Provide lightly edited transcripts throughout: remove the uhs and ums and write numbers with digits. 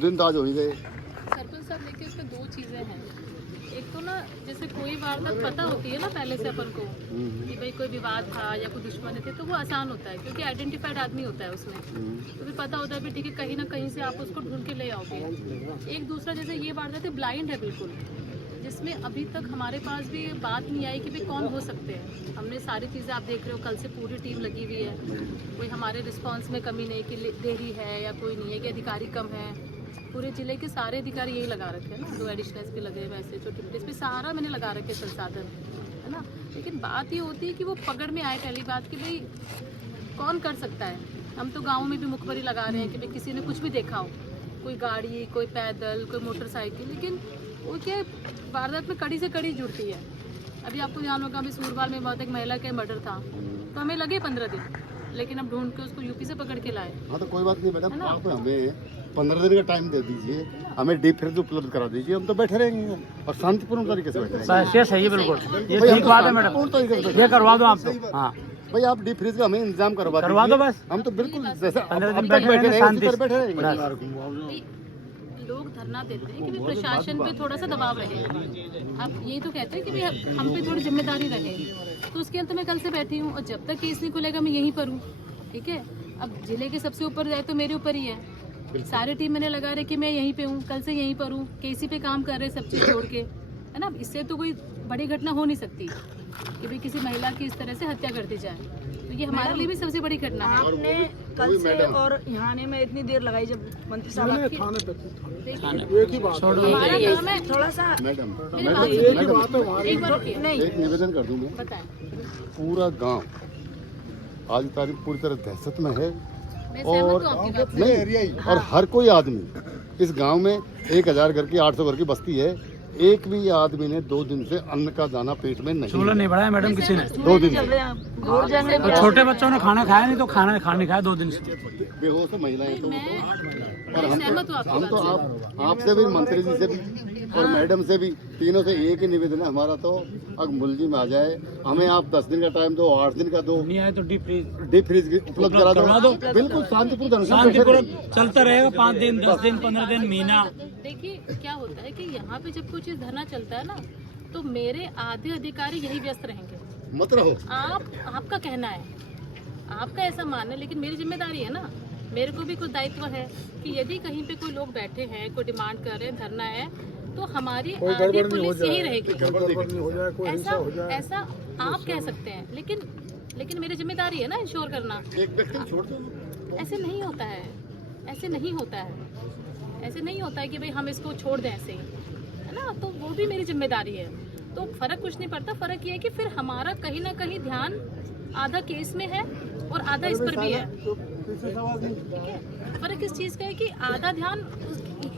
दिन ताज हो ही गए। सरपंच साहब देखिए इसमें दो चीज़ें हैं। एक तो ना जैसे कोई वारदात पता होती है ना पहले से अपन को कि भाई कोई विवाद था या कोई दुश्मनी थी, तो वो आसान होता है क्योंकि आइडेंटिफाइड आदमी होता है उसमें, तो फिर पता होता है भी ठीक है कहीं ना कहीं से आप उसको ढूंढ के ले आओगे। एक दूसरा जैसे ये वारदात है ब्लाइंड है बिल्कुल, जिसमें अभी तक हमारे पास भी बात नहीं आई कि भाई कौन हो सकते हैं। हमने सारी चीज़ें आप देख रहे हो, कल से पूरी टीम लगी हुई है, कोई हमारे रिस्पॉन्स में कमी नहीं कि देरी है या कोई नहीं है कि अधिकारी कम है। पूरे जिले के सारे अधिकारी यही लगा रखे हैं ना, 2 एडिशनल्स भी लगे वैसे छोटे मोटे, इसमें सारा मैंने लगा रखे संसाधन है ना। लेकिन बात ये होती है कि वो पकड़ में आए पहली बात कि भाई कौन कर सकता है। हम तो गाँव में भी मुखबरी लगा रहे हैं कि भाई किसी ने कुछ भी देखा हो, कोई गाड़ी, कोई पैदल, कोई मोटरसाइकिल, लेकिन वो क्या वारदात में कड़ी से कड़ी जुड़ती है। अभी आपको ध्यान होगा अभी सूरवाल में बहुत एक महिला का मर्डर था, तो हमें लगे 15 दिन, लेकिन अब ढूंढ के उसको यूपी से पकड़ के लाए। हाँ तो कोई बात नहीं मैडम, आप हमें 15 दिन का टाइम दे दीजिए, हमें डीप फ्रीज उपलब्ध करा दीजिए, हम तो बैठे रहेंगे और शांतिपूर्ण तरीके से बैठे रहेंगे। सही है बिल्कुल, ये ठीक बात है मैडम, ये करवा दो आप तो। हाँ भाई आप डीप फ्रीज का हमें इंतजाम करवा दो बस, हम तो बिल्कुल जैसा 15 दिन बैठे बैठे शांति से बैठे रहेंगे। लोग धरना देते हैं कि भाई प्रशासन पे थोड़ा सा दबाव रहे। आप यही तो कहते हैं कि भाई हम पे थोड़ी जिम्मेदारी रहे, तो उसके लिए तो मैं कल से बैठी हूँ और जब तक केस नहीं खुलेगा मैं यहीं पर हूँ। ठीक है, अब जिले के सबसे ऊपर जाए तो मेरे ऊपर ही है, सारी टीम मैंने लगा रही कि मैं यहीं पे हूँ, कल से यहीं पर हूँ, केसी पे काम कर रहे सब चीज़ छोड़ के, है ना। इससे तो कोई बड़ी घटना हो नहीं सकती कि भाई किसी महिला की इस तरह से हत्या कर दी जाए, तो ये हमारे लिए भी सबसे बड़ी घटना है। आपने कल से और यहाँ आने में इतनी देर लगाई जब मंत्री साहब हमारे यहाँ में थोड़ा सा मैडम मेरी बात सुनिए, एक बार नहीं एक निवेदन कर दूं मैं, बताएं। पूरा गांव आज की तारीख पूरी तरह दहशत में है मैं और सहमत हूँ आपकी बात से। नहीं और हर कोई आदमी इस गांव में 1000 घर की 800 घर की बस्ती है, एक भी आदमी ने 2 दिन से अन्न का दाना पेट में नहीं चूल्हा नहीं बढ़ाया मैडम किसी ने, 2 दिन चल से रहे हैं घूर जाएंगे। तो छोटे बच्चों ने खाना खाया नहीं तो खाना नहीं खाया 2 दिन से। बेहोश महिलाएं तो और मैं सहमत हूँ आपकी हम बात तो से। आपसे भी, मंत्री जी से भी और मैडम से भी, तीनों से एक ही निवेदन है हमारा, तो अगर मुलजिम आ जाए हमें आप 10 दिन का टाइम दो, 8 दिन का दो, नहीं आए तो डीप फ्रीज उपलब्ध करा दो, बिल्कुल शांतिपूर्ण ढंग से बैठे शांतिपूर्वक रहेंगे। चलता रहेगा 5 दिन 10 दिन 15 दिन महीना। देखिए क्या होता है कि यहाँ पे जब कोई चीज धरना चलता है ना, तो मेरे आधे अधिकारी यही व्यस्त रहेंगे। मत रहो, आपका कहना है, आपका ऐसा मानना है, लेकिन मेरी जिम्मेदारी है ना, मेरे को भी कुछ दायित्व है कि यदि कहीं पे कोई लोग बैठे हैं, कोई डिमांड कर रहे हैं, धरना है, तो हमारी आधी पुलिस यही रहेगी। ऐसा आप कह सकते हैं, लेकिन मेरी जिम्मेदारी है ना इंश्योर करना। एक व्यक्ति छोड़ दो। ऐसे नहीं होता है, ऐसे नहीं होता है, ऐसे नहीं होता है कि भाई हम इसको छोड़ दें ऐसे ही, है ना। तो वो भी मेरी जिम्मेदारी है, तो फर्क कुछ नहीं पड़ता। फर्क ये है कि फिर हमारा कहीं ना कहीं ध्यान आधा केस में है और आधा इस पर भी है। ठीक है, फर्क इस चीज का है कि आधा ध्यान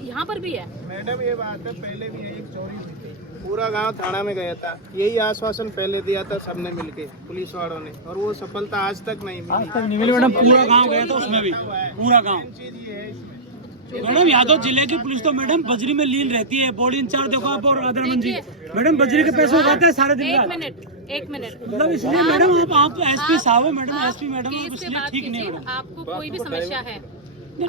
यहाँ पर भी है। मैडम ये बात है, पहले भी एक चोरी हुई थी, पूरा गांव थाना में गया था, यही आश्वासन पहले दिया था सबने मिलके पुलिस वालों ने, और वो सफलता आज तक नहीं मिली। मैडम पूरा गाँव गया था उसमें भी, पूरा गाँव। चीज ये है इसमें। मैडम यादव जिले की पुलिस तो मैडम बजरी में लीन रहती है, बॉडी इंचार्ज देखो आप और अदर मंत्री मैडम बजरी के पैसे उगाते हैं सारे दिन। एक मिनट मतलब इसलिए मैडम आप एसपी साहब हो मैडम, एसपी मैडम केस से इसलिए बात ठीक नहीं कीजिए। है। आपको कोई भी समस्या है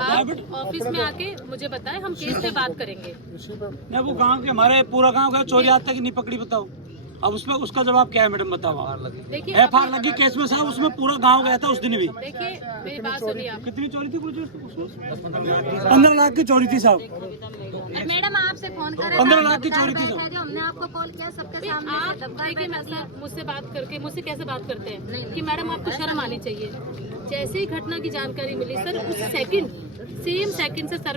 आप ऑफिस में आके मुझे बताएं, हम केस पे बात करेंगे। नहीं वो गांव के हमारे पूरा गांव का चोरी आज तक नहीं पकड़ी, बताओ अब उसमें उसका जवाब क्या है मैडम, बताओ। देखिए FR लगी केस में साहब, उसमें पूरा गांव गया था उस दिन भी। देखिए मेरी बात सुनिए आप। कितनी चोरी थी कुछ 15 लाख की चोरी थी साहब, मैडम आपसे फोन कर 15 लाख की चोरी थी साहब। जो हमने आपको कॉल किया सबके सामने आप देखिए मतलब मुझसे बात करके मुझसे कैसे बात करते हैं कि मैडम आपको शर्म आनी चाहिए। जैसे ही घटना की जानकारी मिली सर, उस सेकंड सेम सेकंड से सर